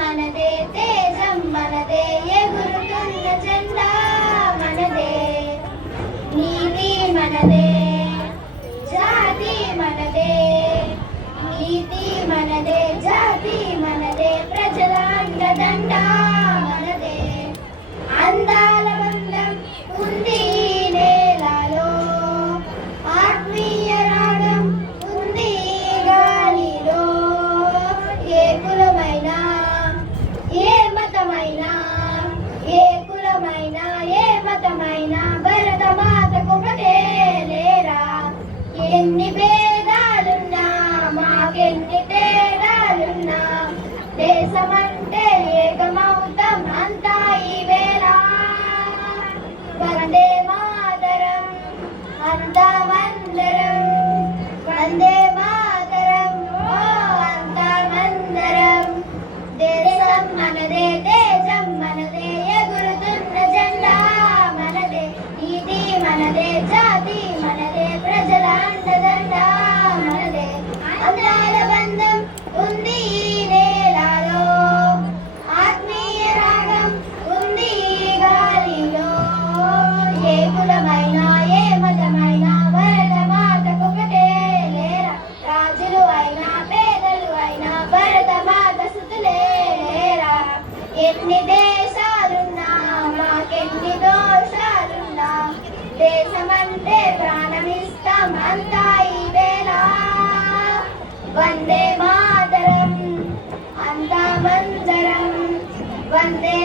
మనదే, తేజం మనదే, ఎగురుతున్న జెండా మనదే. నీతి మనదే, జాతి మనదే, నీతి మనదే, జాతి మనదే, ప్రజల అండదండ మనదే. అందాల బంధం ఉంది ఈ నేలలో, ఆత్మీయ రాగం ఉంది ఈ గాలిలో. ఏ కులమైనా, ఏ మతమైనా, ఏ కులమైనా, ఏ మతమైనా, భరత మాతకు ఒకటే లేరా. ఎన్ని భేదాలున్నా, మాకెన్ని తేడాలున్నా, దేశమంటే ఏకమౌతం అంతా ఈ వేళ. వందే మాతరం అంతా మందరం, వందే మాతరం ఓ అంతా మందరం. దేశం మనదే, తేజం మనదే, ఎగురుతున్న జెండా మనదే. నీతి మనదే, జాతి మనదే, ప్రజల అండదండ మనదే. అందాల బంధం ఉంది ఈ నేలలో, ఆత్మీయ రాగం ఉంది ఈ గాలిలో. ఏ కులమైనా, ఏ మతమైనా, భరత మాతకు ఒకటే లేరా. రాజులు అయినా, పేదలు అయినా, భరత మాత సుతులే లేరా. ఎన్ని దేశాలున్నా, మాకెన్ని దోషాలున్నా, దేశమంటే ప్రాణమిస్తాం అంతా ఈ వేళ. వందే మాతరం అంతా మందరం, వందే